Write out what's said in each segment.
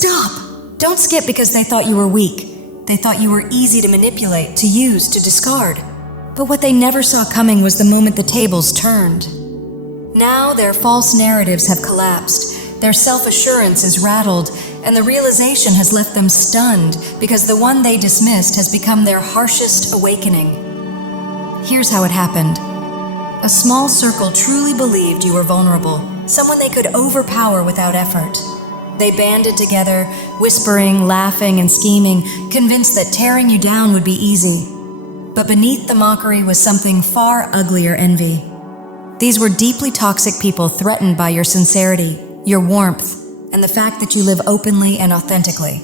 Stop! Don't skip because they thought you were weak. They thought you were easy to manipulate, to use, to discard. But what they never saw coming was the moment the tables turned. Now their false narratives have collapsed, their self-assurance is rattled, and the realization has left them stunned because the one they dismissed has become their harshest awakening. Here's how it happened. A small circle truly believed you were vulnerable, someone they could overpower without effort. They banded together, whispering, laughing, and scheming, convinced that tearing you down would be easy. But beneath the mockery was something far uglier: envy. These were deeply toxic people threatened by your sincerity, your warmth, and the fact that you live openly and authentically.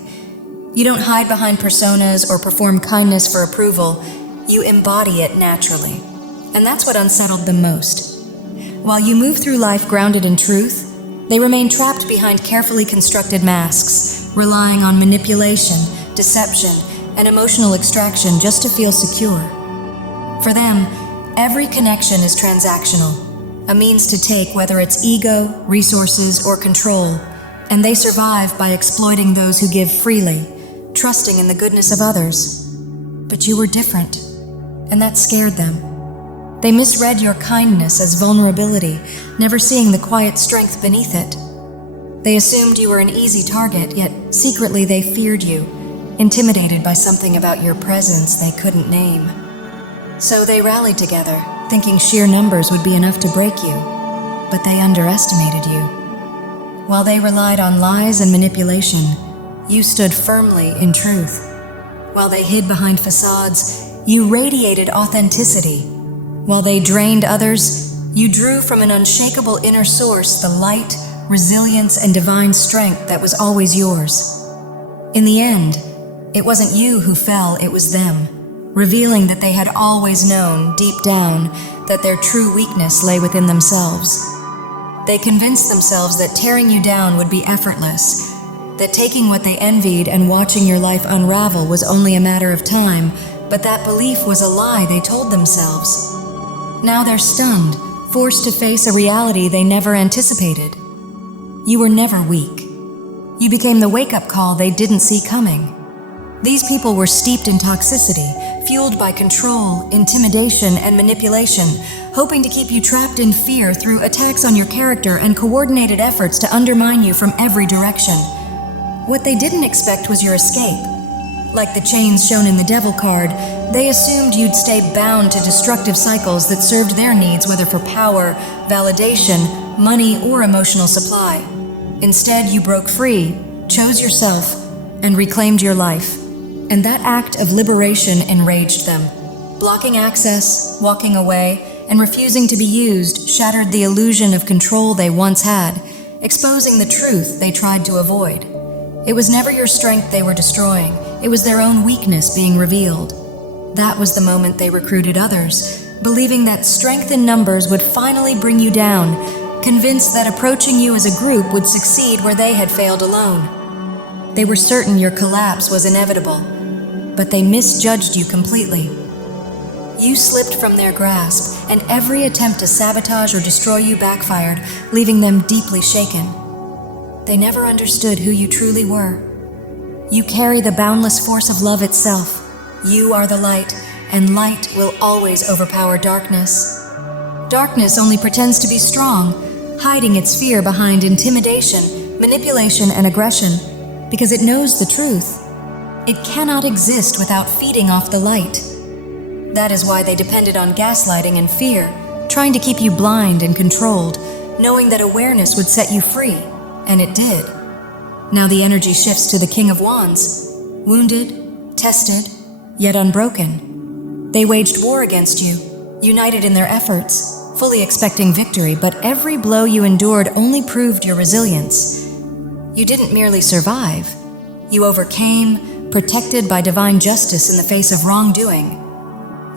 You don't hide behind personas or perform kindness for approval. You embody it naturally. And that's what unsettled them most. While you move through life grounded in truth, they remain trapped behind carefully constructed masks, relying on manipulation, deception, and emotional extraction just to feel secure. For them, every connection is transactional, a means to take, whether it's ego, resources, or control, and they survive by exploiting those who give freely, trusting in the goodness of others. But you were different, and that scared them. They misread your kindness as vulnerability, never seeing the quiet strength beneath it. They assumed you were an easy target, yet secretly they feared you, intimidated by something about your presence they couldn't name. So they rallied together, thinking sheer numbers would be enough to break you, but they underestimated you. While they relied on lies and manipulation, you stood firmly in truth. While they hid behind facades, you radiated authenticity. While they drained others, you drew from an unshakable inner source the light, resilience, and divine strength that was always yours. In the end, it wasn't you who fell, it was them, revealing that they had always known, deep down, that their true weakness lay within themselves. They convinced themselves that tearing you down would be effortless, that taking what they envied and watching your life unravel was only a matter of time, but that belief was a lie they told themselves. Now they're stunned, forced to face a reality they never anticipated. You were never weak. You became the wake-up call they didn't see coming. These people were steeped in toxicity, fueled by control, intimidation, and manipulation, hoping to keep you trapped in fear through attacks on your character and coordinated efforts to undermine you from every direction. What they didn't expect was your escape. Like the chains shown in the Devil card, they assumed you'd stay bound to destructive cycles that served their needs, whether for power, validation, money, or emotional supply. Instead, you broke free, chose yourself, and reclaimed your life. And that act of liberation enraged them. Blocking access, walking away, and refusing to be used shattered the illusion of control they once had, exposing the truth they tried to avoid. It was never your strength they were destroying, it was their own weakness being revealed. That was the moment they recruited others, believing that strength in numbers would finally bring you down, convinced that approaching you as a group would succeed where they had failed alone. They were certain your collapse was inevitable, but they misjudged you completely. You slipped from their grasp, and every attempt to sabotage or destroy you backfired, leaving them deeply shaken. They never understood who you truly were. You carry the boundless force of love itself. You are the light, and light will always overpower darkness. Darkness only pretends to be strong, hiding its fear behind intimidation, manipulation, and aggression, because it knows the truth. It cannot exist without feeding off the light. That is why they depended on gaslighting and fear, trying to keep you blind and controlled, knowing that awareness would set you free, and it did. Now the energy shifts to the King of Wands, wounded, tested, yet unbroken. They waged war against you, united in their efforts, fully expecting victory, but every blow you endured only proved your resilience. You didn't merely survive. You overcame, protected by divine justice in the face of wrongdoing.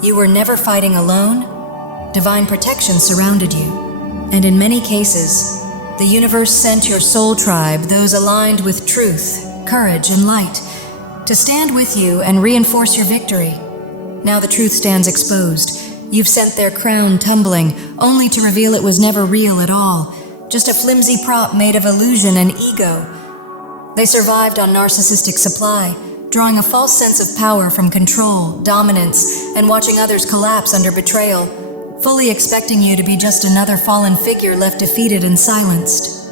You were never fighting alone. Divine protection surrounded you. And in many cases, the universe sent your soul tribe, those aligned with truth, courage, and light, to stand with you and reinforce your victory. Now the truth stands exposed. You've sent their crown tumbling, only to reveal it was never real at all, just a flimsy prop made of illusion and ego. They survived on narcissistic supply, drawing a false sense of power from control, dominance, and watching others collapse under betrayal, fully expecting you to be just another fallen figure left defeated and silenced.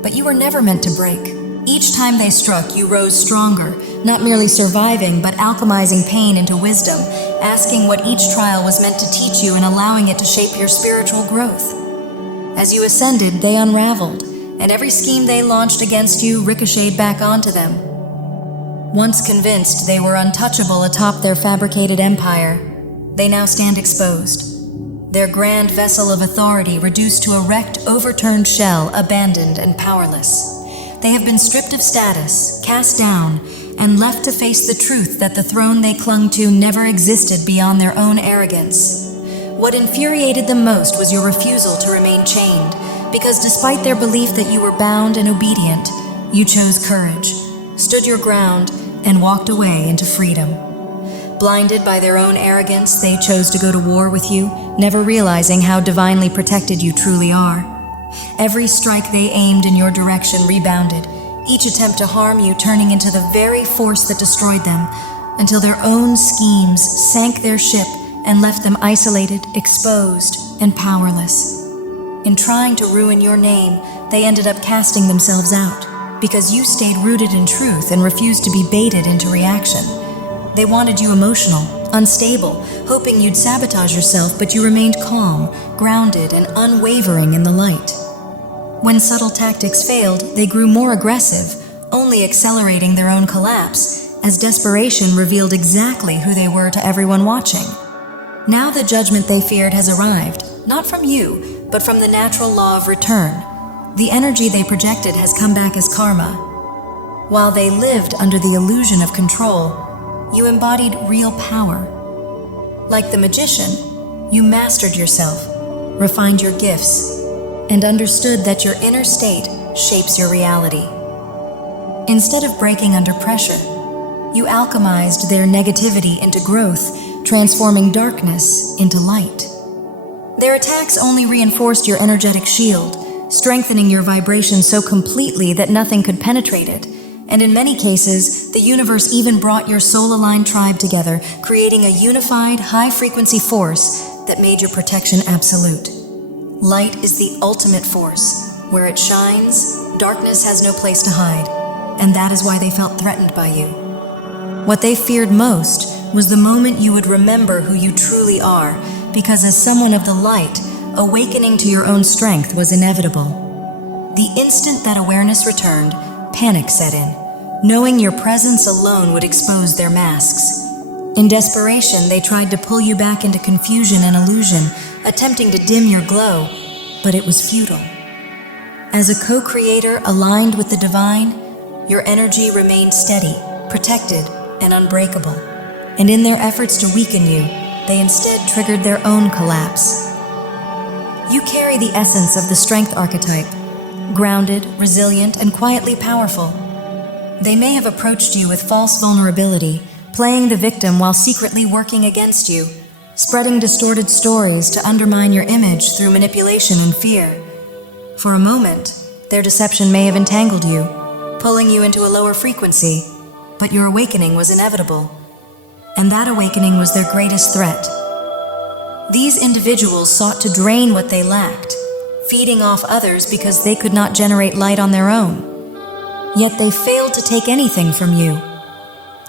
But you were never meant to break. Each time they struck, you rose stronger, not merely surviving, but alchemizing pain into wisdom, asking what each trial was meant to teach you and allowing it to shape your spiritual growth. As you ascended, they unraveled, and every scheme they launched against you ricocheted back onto them. Once convinced they were untouchable atop their fabricated empire, they now stand exposed. Their grand vessel of authority reduced to a wrecked, overturned shell, abandoned and powerless. They have been stripped of status, cast down, and left to face the truth that the throne they clung to never existed beyond their own arrogance. What infuriated them most was your refusal to remain chained, because despite their belief that you were bound and obedient, you chose courage, stood your ground, and walked away into freedom. Blinded by their own arrogance, they chose to go to war with you, never realizing how divinely protected you truly are. Every strike they aimed in your direction rebounded, each attempt to harm you turning into the very force that destroyed them, until their own schemes sank their ship and left them isolated, exposed, and powerless. In trying to ruin your name, they ended up casting themselves out, because you stayed rooted in truth and refused to be baited into reaction. They wanted you emotional, unstable, hoping you'd sabotage yourself, but you remained calm, grounded, and unwavering in the light. When subtle tactics failed, they grew more aggressive, only accelerating their own collapse, as desperation revealed exactly who they were to everyone watching. Now the judgment they feared has arrived, not from you, but from the natural law of return. The energy they projected has come back as karma. While they lived under the illusion of control, you embodied real power. Like the magician, you mastered yourself, refined your gifts, and understood that your inner state shapes your reality. Instead of breaking under pressure, you alchemized their negativity into growth, transforming darkness into light. Their attacks only reinforced your energetic shield, strengthening your vibration so completely that nothing could penetrate it. And in many cases, the universe even brought your soul-aligned tribe together, creating a unified, high-frequency force that made your protection absolute. Light is the ultimate force. Where it shines, darkness has no place to hide, and that is why they felt threatened by you. What they feared most was the moment you would remember who you truly are, because as someone of the light, awakening to your own strength was inevitable. The instant that awareness returned, panic set in, knowing your presence alone would expose their masks. In desperation, they tried to pull you back into confusion and illusion, attempting to dim your glow, but it was futile. As a co-creator aligned with the divine, your energy remained steady, protected, and unbreakable. And in their efforts to weaken you, they instead triggered their own collapse. You carry the essence of the strength archetype, grounded, resilient, and quietly powerful. They may have approached you with false vulnerability, playing the victim while secretly working against you, spreading distorted stories to undermine your image through manipulation and fear. For a moment, their deception may have entangled you, pulling you into a lower frequency, but your awakening was inevitable. And that awakening was their greatest threat. These individuals sought to drain what they lacked, feeding off others because they could not generate light on their own. Yet they failed to take anything from you.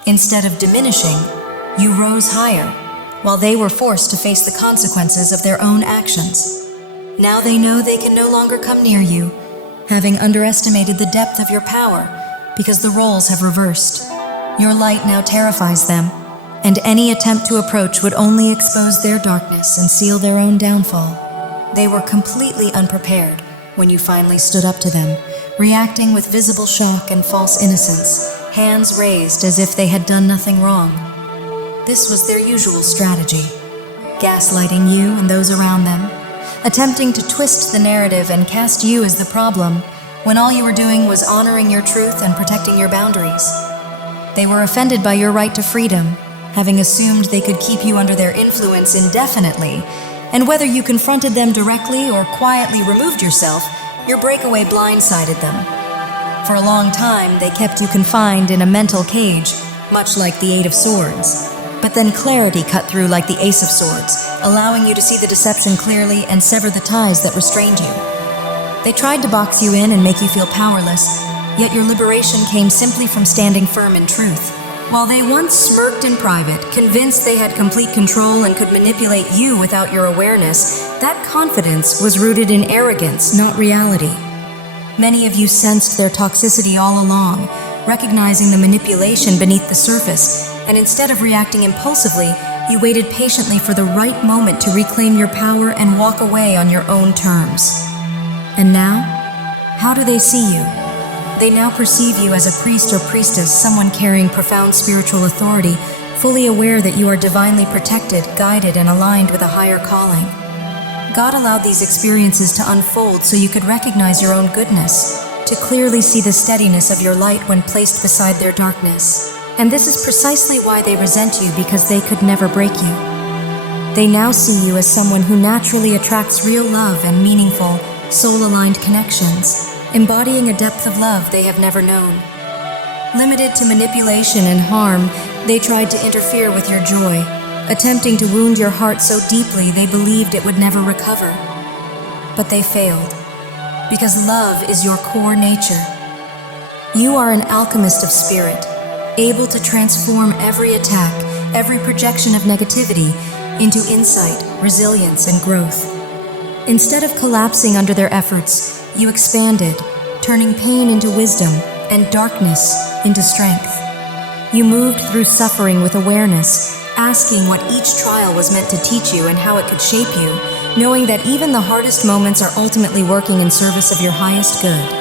Instead of diminishing, you rose higher, while they were forced to face the consequences of their own actions. Now they know they can no longer come near you, having underestimated the depth of your power, because the roles have reversed. Your light now terrifies them, and any attempt to approach would only expose their darkness and seal their own downfall. They were completely unprepared when you finally stood up to them, reacting with visible shock and false innocence, hands raised as if they had done nothing wrong. This was their usual strategy, gaslighting you and those around them, attempting to twist the narrative and cast you as the problem, when all you were doing was honoring your truth and protecting your boundaries. They were offended by your right to freedom, having assumed they could keep you under their influence indefinitely, and whether you confronted them directly or quietly removed yourself, your breakaway blindsided them. For a long time, they kept you confined in a mental cage, much like the Eight of Swords. But then clarity cut through like the Ace of Swords, allowing you to see the deception clearly and sever the ties that restrained you. They tried to box you in and make you feel powerless, yet your liberation came simply from standing firm in truth. While they once smirked in private, convinced they had complete control and could manipulate you without your awareness, that confidence was rooted in arrogance, not reality. Many of you sensed their toxicity all along, recognizing the manipulation beneath the surface, and instead of reacting impulsively, you waited patiently for the right moment to reclaim your power and walk away on your own terms. And now, how do they see you? They now perceive you as a priest or priestess, someone carrying profound spiritual authority, fully aware that you are divinely protected, guided, and aligned with a higher calling. God allowed these experiences to unfold so you could recognize your own goodness, to clearly see the steadiness of your light when placed beside their darkness. And this is precisely why they resent you, because they could never break you. They now see you as someone who naturally attracts real love and meaningful, soul-aligned connections, embodying a depth of love they have never known. Limited to manipulation and harm, they tried to interfere with your joy, attempting to wound your heart so deeply they believed it would never recover. But they failed, because love is your core nature. You are an alchemist of spirit, able to transform every attack, every projection of negativity into insight, resilience, and growth. Instead of collapsing under their efforts, you expanded, turning pain into wisdom and darkness into strength. You moved through suffering with awareness, asking what each trial was meant to teach you and how it could shape you, knowing that even the hardest moments are ultimately working in service of your highest good.